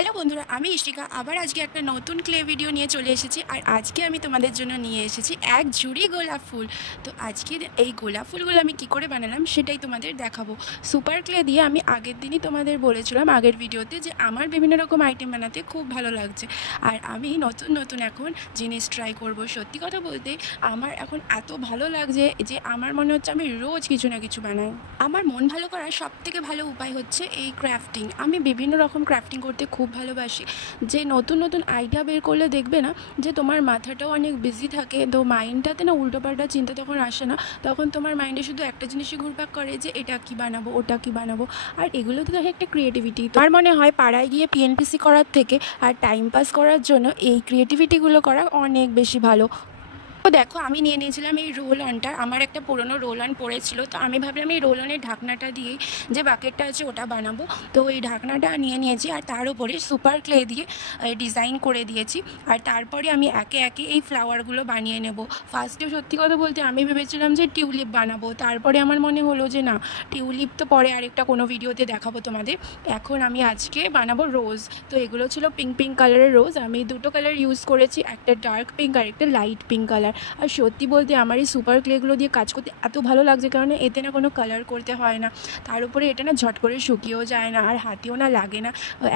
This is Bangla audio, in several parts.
হ্যালো বন্ধুরা, আমি ইশিকা আবার আজকে একটা নতুন ক্লে ভিডিও নিয়ে চলে এসেছি। আর আজকে আমি তোমাদের জন্য নিয়ে এসেছি এক ঝুড়ি গোলাপ ফুল। তো আজকে এই গোলাপ ফুলগুলো আমি কি করে বানালাম সেটাই তোমাদের দেখাবো। সুপার ক্লে দিয়ে আমি আগের দিনই তোমাদের বলেছিলাম আগের ভিডিওতে যে আমার বিভিন্ন রকম আইটেম বানাতে খুব ভালো লাগছে। আর আমি নতুন নতুন এখন জিনিস ট্রাই করব। সত্যি কথা বলতে আমার এখন এত ভালো লাগছে যে আমার মনে হচ্ছে আমি রোজ কিছু না কিছু বানাই। আমার মন ভালো করার সবথেকে ভালো উপায় হচ্ছে এই ক্রাফটিং। আমি বিভিন্ন রকম ক্রাফটিং করতে খুব ভালোবাসি। যে নতুন নতুন আইডিয়া বের করলে দেখবে না যে তোমার মাথাটাও অনেক বিজি থাকে, তো মাইন্ডটাতে না উল্টোপাল্টা চিন্তা তখন আসে না। তখন তোমার মাইন্ডে শুধু একটা জিনিসই ঘুরপাক করে যে এটা কি বানাবো, ওটা কি বানাবো। আর এগুলো তো একটা ক্রিয়েটিভিটি। আমার মনে হয় পাড়ায় গিয়ে পিএনপিসি করার থেকে আর টাইম পাস করার জন্য এই ক্রিয়েটিভিটিগুলো করা অনেক বেশি ভালো। তো দেখো আমি নিয়ে নিয়েছিলাম এই রোল অনটা। আমার একটা পুরনো রোল অন পড়েছিল, তো আমি ভাবলাম এই রোল অনের ঢাকনাটা দিয়েই যে বাকেটটা আছে ওটা বানাবো। তো এই ঢাকনাটা নিয়ে নিয়েছি আর তার উপরে সুপার ক্লে দিয়ে ডিজাইন করে দিয়েছি। আর তারপরে আমি একে একে এই ফ্লাওয়ারগুলো বানিয়ে নেব। ফার্স্টে সত্যি কথা বলতে আমি ভেবেছিলাম যে টিউলিপ বানাবো, তারপরে আমার মনে হলো যে না, টিউলিপ তো পরে আরেকটা কোনো ভিডিওতে দেখাবো তোমাদের। এখন আমি আজকে বানাবো রোজ। তো এগুলো ছিল পিঙ্ক পিঙ্ক কালারের রোজ। আমি দুটো কালার ইউজ করেছি, একটা ডার্ক পিঙ্ক আর একটা লাইট পিঙ্ক কালার। আর সত্যি বলতে আমার এই সুপার ক্লেগুলো দিয়ে কাজ করতে এত ভালো লাগছে, কারণ এতে না কোনো কালার করতে হয় না। তার উপরে এটা না ঝট করে শুকিয়েও যায় না আর হাতেও না লাগে না।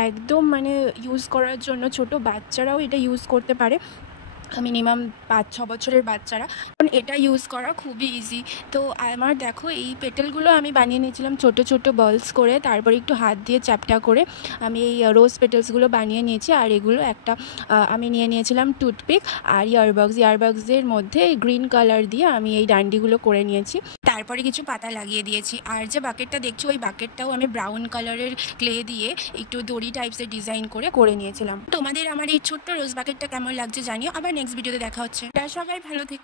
একদম মানে ইউজ করার জন্য ছোট বাচ্চারাও এটা ইউজ করতে পারে, মিনিমাম 5-6 বছরের বাচ্চারা। কারণ এটা ইউজ করা খুবই ইজি। তো আমার দেখো এই পেটেলগুলো আমি বানিয়ে নিয়েছিলাম ছোট ছোট বলস করে, তারপরে একটু হাত দিয়ে চ্যাপটা করে আমি এই রোজ পেটেলসগুলো বানিয়ে নিয়েছি। আর এগুলো একটা আমি নিয়ে নিয়েছিলাম টুথপিক আর ইয়ারবাগসের মধ্যে গ্রিন কালার দিয়ে আমি এই ডান্ডিগুলো করে নিয়েছি। তারপরে কিছু পাতা লাগিয়ে দিয়েছি। আর যে বাকেটটা দেখছো ওই বাকেটটাও আমি ব্রাউন কালারের ক্লে দিয়ে একটু দড়ি টাইপসের ডিজাইন করে নিয়েছিলাম। তোমাদের আমার এই ছোট্ট রোজ বাকেটটা কেমন লাগছে জানিও। আবার নেক্সট ভিডিওতে দেখা হচ্ছে। সবাই ভালো থেকো।